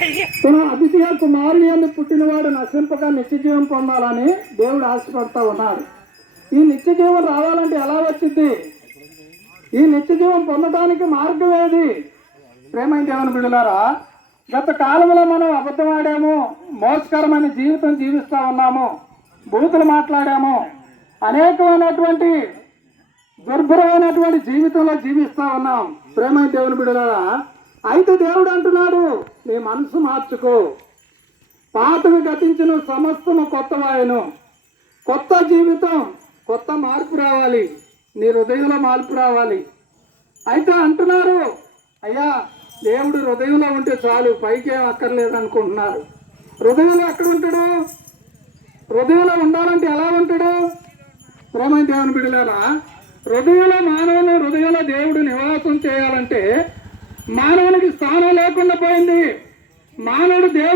తన అతిశయ కుమారుని యందు పుట్టినవాడు నశింపక నిత్యజీవం పొందాలని దేవుడు ఆశపడతా ఉన్నాడు. ఈ నిత్యజీవం రావాలంటే ఎలా వచ్చింది? ఈ నిత్యజీవం పొందడానికి మార్గం ఏది? ప్రేమైన దేవుని బిడ్డలారా, గత కాలంలో మనం అబద్ధం ఆడాము, మోసకరమైన జీవితం జీవిస్తూ ఉన్నాము, బూతులు మాట్లాడాము, అనేకమైనటువంటి దుర్భరమైనటువంటి జీవితంలో జీవిస్తూ ఉన్నాం. ప్రేమైన దేవుని బిడ్డలారా, అయితే దేవుడు అంటున్నాడు, నీ మనసు మార్చుకో, పాతను గతించిన సమస్తము కొత్తవాయను. కొత్త జీవితం, కొత్త మార్పు రావాలి, నీ హృదయంలో మార్పు రావాలి. అయితే అంటున్నారు, అయ్యా దేవుడు హృదయంలో ఉంటే చాలు, పైకి ఏం అక్కర్లేదు అనుకుంటున్నారు. హృదయంలో ఎక్కడ ఉంటాడు? హృదయంలో ఉండాలంటే ఎలా ఉంటాడు? ప్రేమైన దేవుని బిడ్డలారా, హృదయంలో హృదయంలో దేవుడు నివాసం చేయాలంటే మానవునికి స్థానం లేకుండా పోయింది. మానవుడు దేవుడు